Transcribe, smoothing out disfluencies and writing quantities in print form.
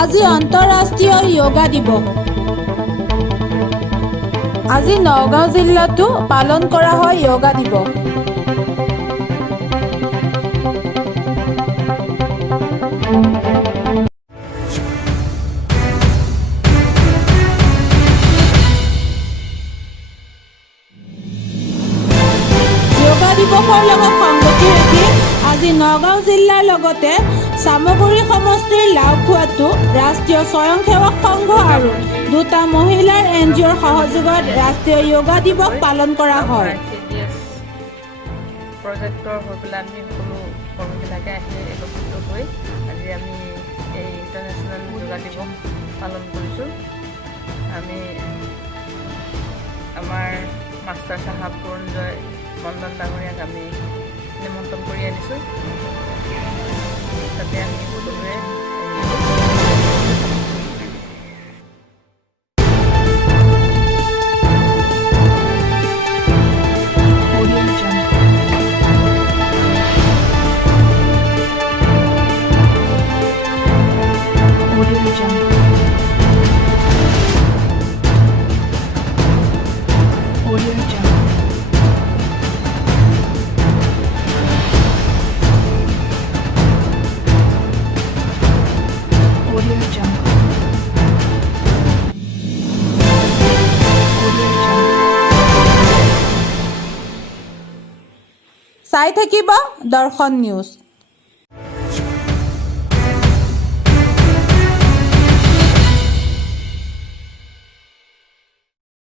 আজি আন্তঃৰাষ্ট্ৰীয় যোগা দিৱস। আজি নগাঁও জিলাতো পালন কৰা হয় যোগা দিৱস। যোগা দিৱসৰ লগত সংগতি ৰাখি আজি নগাঁও জিলাৰ লগতে চামগুৰি সমষ্টিৰ লাওখোৱাতো ৰাষ্ট্ৰীয় স্বয়ংসেৱক সংঘ আৰু দুটা মহিলাৰ এনজিঅ'ৰ সহযোগত ৰাষ্ট্ৰীয় যোগা দিৱস পালন কৰা হয়। প্ৰজেক্টৰ হৈ পেলাই আমি সকলো কৰ্মীবিলাকে আহি একত্ৰিত হৈ আজি আমি এই ইণ্টাৰনেশ্যনেল যোগা দিৱস পালন কৰিছোঁ। আমি আমাৰ মাষ্টাৰ চাহাব পুৰঞ্জয় মণ্ডল ডাঙৰীয়াক আমি নিমন্ত্ৰণ কৰি আনিছোঁ। তাতে আমি সকলোৱে চাই থাকিব দৰ্শন নিউজ।